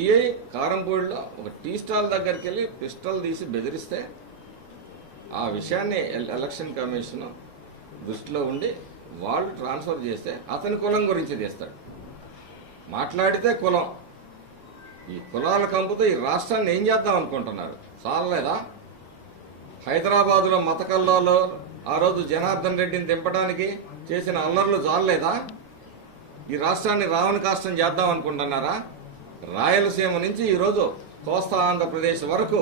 CI కారంపూడిలో ఒక tea stall దగ్గరికి వెళ్ళి పిస్టల్ తీసి బెదిరిస్తే ఆ విషయాన్ని ఎలక్షన్ కమిషన్ దృష్టిలో ఉండి వాళ్ళు ట్రాన్స్ఫర్ చేస్తే అతని కులం గురించి తీస్తాడు. మాట్లాడితే కులం, ఈ కులాల కంపుతో ఈ రాష్ట్రాన్ని ఏం చేద్దాం అనుకుంటున్నారు? చాలలేదా? హైదరాబాదులో మత కల్లోలో ఆ రోజు జనార్దన్ రెడ్డిని దింపడానికి చేసిన అల్లర్లు చాలలేదా? ఈ రాష్ట్రాన్ని రావణ కాష్టం చేద్దాం అనుకుంటున్నారా? రాయలసీమ నుంచి ఈరోజు కోస్తా ఆంధ్రప్రదేశ్ వరకు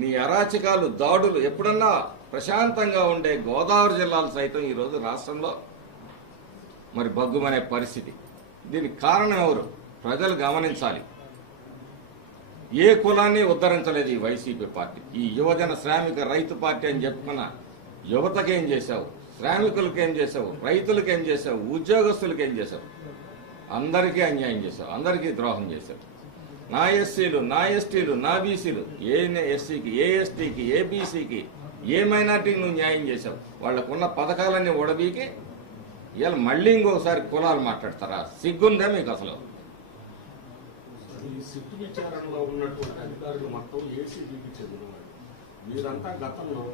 నీ అరాచకాలు, దాడులు, ఎప్పుడన్నా ప్రశాంతంగా ఉండే గోదావరి జిల్లాలు సైతం ఈరోజు రాష్ట్రంలో మరి బగ్గుమనే పరిస్థితి. దీనికి కారణం ఎవరు? ప్రజలు గమనించాలి. ఏ కులాన్ని ఉద్ధరించలేదు ఈ వైసీపీ పార్టీ. ఈ యువజన శ్రామిక రైతు పార్టీ అని చెప్పుకున్న యువతకేం చేశావు? శ్రామికులకేం చేశావు? రైతులకేం చేశావు? ఉద్యోగస్తులకేం చేశావు? అందరికీ అన్యాయం చేశావు, అందరికీ ద్రోహం చేశావు. నా ఎస్సీలు, నా ఎస్టీలు, నా బీసీలు, ఏ ఎస్సీకి, ఏ ఎస్టీకి, ఏ బీసీకి, ఏ మైనార్టీకి నువ్వు న్యాయం చేశావు. వాళ్లకున్న పథకాలన్నీ ఉడబీకి ఇవాళ మళ్ళీ ఇంకొకసారి కులాలు మాట్లాడతారా? సిగ్గుందా మీకు అసలు? ఈ సిట్టు విచారణలో ఉన్నటువంటి అధికారులు మొత్తం ఏసీబీకి చెందినవాడు. వీరంతా గతంలో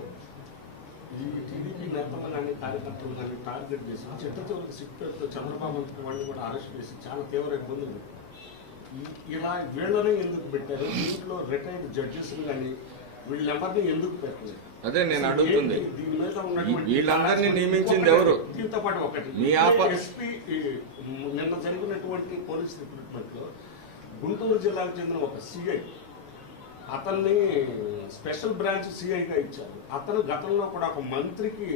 ఈ టీడీపీ నేతలు కానీ కార్యకర్తలు కానీ టార్గెట్ చేసి చిట్ట చివరికి సిట్ పేరుతో చంద్రబాబు వాళ్ళని కూడా అరెస్ట్ చేసి చాలా తీవ్ర ఇబ్బందులు పెట్టారు. ఇలా వీళ్ళని ఎందుకు పెట్టారు? దీంట్లో రిటైర్డ్ జడ్జెస్ కానీ వీళ్ళెవరిని ఎందుకు పెట్టలేదు? అదే నేను అడుగుతుంది. దీని మీద ఉన్నటువంటి వీళ్ళందరినీ నియమించింది ఎవరు? దీంతో పాటు ఒకటి ఎస్పీ నిన్న జరిగినటువంటి పోలీస్ రిక్రూట్మెంట్ లో గుంటూరు జిల్లాకు చెందిన ఒక సిఐ, అతన్ని స్పెషల్ బ్రాంచ్ సిఐగా ఇచ్చారు. అతను గతంలో కూడా ఒక మంత్రికి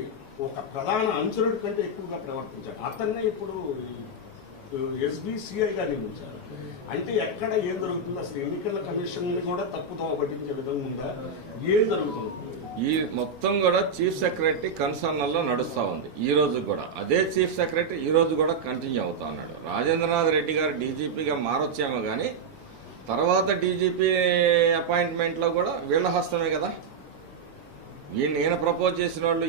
ఒక ప్రధాన అంచురుడి కంటే ఎక్కువగా ప్రవర్తించాడు. అతన్నే ఇప్పుడు ఎస్బీసీఐగా నియమించారు. అంటే ఎక్కడ ఏం జరుగుతుంది? అసలు ఎన్నికల కమిషన్ కూడా తప్పుతో పట్టించే విధంగా ఉందా? ఏం జరుగుతుంది? ఈ మొత్తం కూడా చీఫ్ సెక్రటరీ కన్సర్న్లో నడుస్తా ఉంది. ఈ రోజు కూడా అదే చీఫ్ సెక్రటరీ ఈ రోజు కూడా కంటిన్యూ అవుతా ఉన్నాడు. రాజేంద్రనాథ్ రెడ్డి గారు డీజీపీగా మారొచ్చేమో కానీ తర్వాత డీజీపీ అపాయింట్మెంట్ లో కూడా వీళ్ళ హస్తమే కదా. ఈయన ప్రపోజ్ చేసిన వాళ్ళు